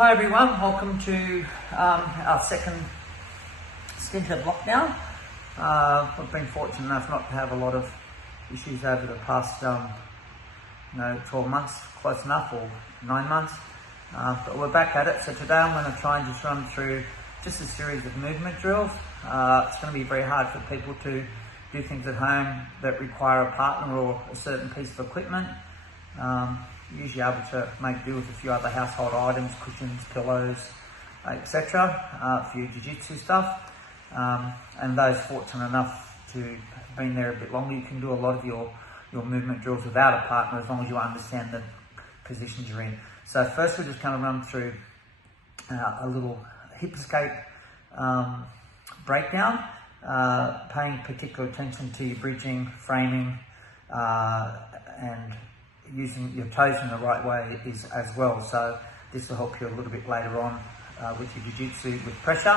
Hi everyone, welcome to our second stint of lockdown. We've been fortunate enough not to have a lot of issues over the past 12 months, close enough, or 9 months. But we're back at it. So today I'm going to try and just run through just a series of movement drills. It's going to be very hard for people to do things at home that require a partner or a certain piece of equipment. Usually able to make do with a few other household items, cushions, pillows, etc. For your jiu-jitsu stuff. And those fortunate enough to have been there a bit longer, you can do a lot of your movement drills without a partner as long as you understand the positions you're in. So first we're just going to run through a little hip escape breakdown, paying particular attention to your bridging, framing, and using your toes in the right way is as well. So this will help you a little bit later on with your jiu-jitsu with pressure,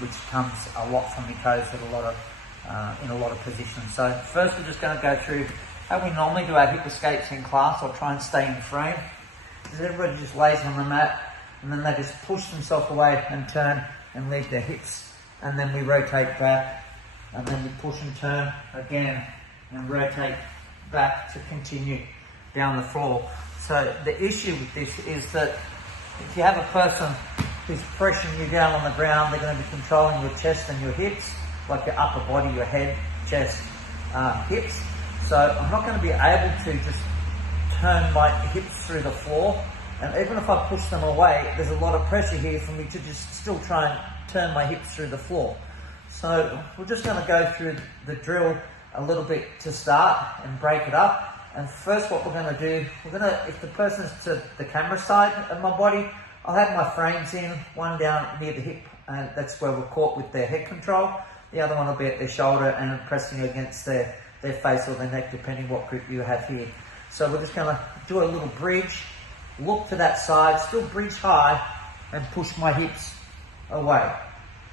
which comes a lot from your toes at in a lot of positions. So first we're just going to go through how we normally do our hip escapes in class, or try and stay in frame. Is everybody just lays on the mat and then they just push themselves away and turn and leave their hips, and then we rotate back, and then we push and turn again and rotate back to continue down the floor. So the issue with this is that if you have a person who's pressuring you down on the ground, they're going to be controlling your chest and your hips, like your upper body, your head, chest, hips. So I'm not going to be able to just turn my hips through the floor, and even if I push them away, there's a lot of pressure here for me to just still try and turn my hips through the floor. So we're just going to go through the drill a little bit to start and break it up. And first what we're going to do, if the person's to the camera side of my body, I'll have my frames in, one down near the hip, and that's where we're caught with their head control. The other one will be at their shoulder and pressing against their face or their neck, depending what grip you have here. So we're just going to do a little bridge, look to that side, still bridge high, and push my hips away.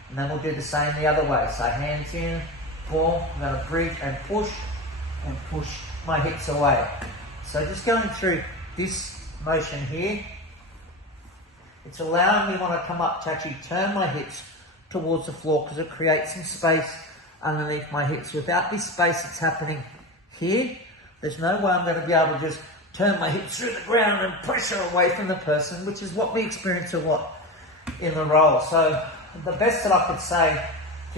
And then we'll do the same the other way. So hands in, pull, I'm going to bridge and push my hips away. So just going through this motion here, it's allowing me when I come up to actually turn my hips towards the floor, because it creates some space underneath my hips. Without this space that's happening here, there's no way I'm going to be able to just turn my hips through the ground and pressure away from the person, which is what we experience a lot in the roll. So the best that I could say,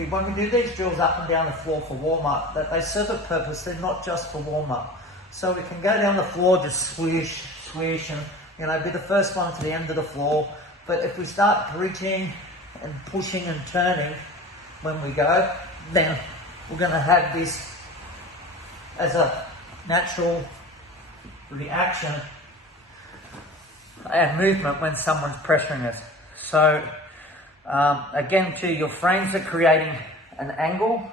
when we do these drills up and down the floor for warm-up, that they serve a purpose. They're not just for warm-up. So we can go down the floor, just swish, swish, and be the first one to the end of the floor. But if we start bridging and pushing and turning when we go, then we're going to have this as a natural reaction and movement when someone's pressuring us. So again, too, your frames are creating an angle.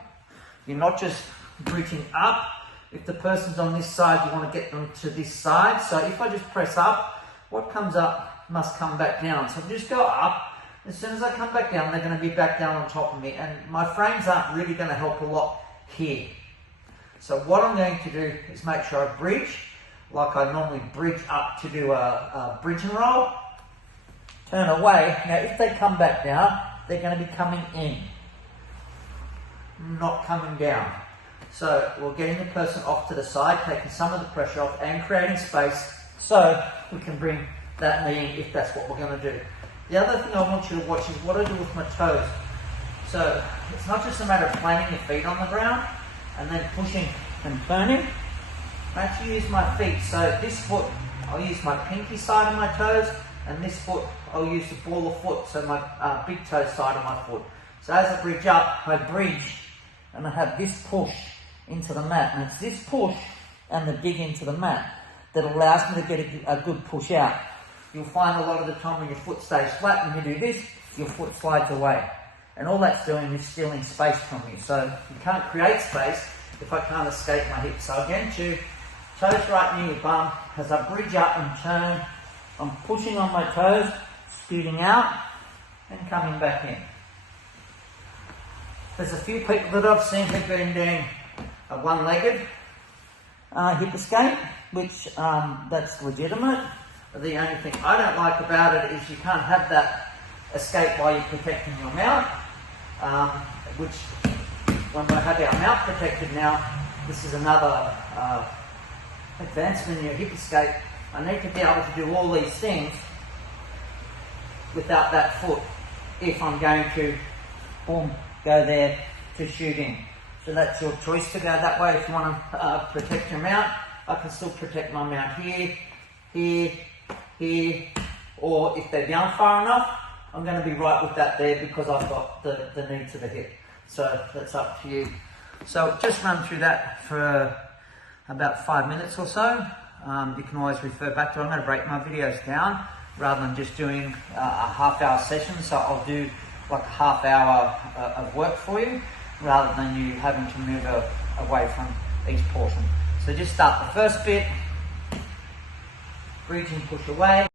You're not just bridging up. If the person's on this side, you want to get them to this side. So if I just press up, what comes up must come back down. So just go up. As soon as I come back down, they're going to be back down on top of me. And my frames aren't really going to help a lot here. So what I'm going to do is make sure I bridge, like I normally bridge up to do a bridge and roll. Turn away. Now if they come back down, they're going to be coming in, not coming down. So we're getting the person off to the side, taking some of the pressure off and creating space so we can bring that knee in if that's what we're going to do. The other thing I want you to watch is what I do with my toes. So it's not just a matter of planting your feet on the ground and then pushing and turning. I actually use my feet. So this foot, I'll use my pinky side of my toes, and this foot, I'll use the ball of foot, so my big toe side of my foot. So as I bridge up, I bridge, and I have this push into the mat. And it's this push and the dig into the mat that allows me to get a good push out. You'll find a lot of the time when your foot stays flat, when you do this, your foot slides away. And all that's doing is stealing space from you. So you can't create space if I can't escape my hips. So again, toes right near your bum. As I bridge up and turn, I'm pushing on my toes, scooting out, and coming back in. There's a few people that I've seen who've been doing a one-legged hip escape, which that's legitimate. The only thing I don't like about it is you can't have that escape while you're protecting your mount, which when we have our mount protected now, this is another advancement in your hip escape. I need to be able to do all these things without that foot if I'm going to boom, go there to shoot in. So that's your choice to go that way. If you want to protect your mount, I can still protect my mount here, here, here, or if they're down far enough, I'm going to be right with that there because I've got the knee to the hip. So that's up to you. So just run through that for about 5 minutes or so. You can always refer back to it. I'm going to break my videos down rather than just doing a half-hour session. So I'll do like a half hour of work for you rather than you having to move away from each portion. So just start the first bit, bridge and push away.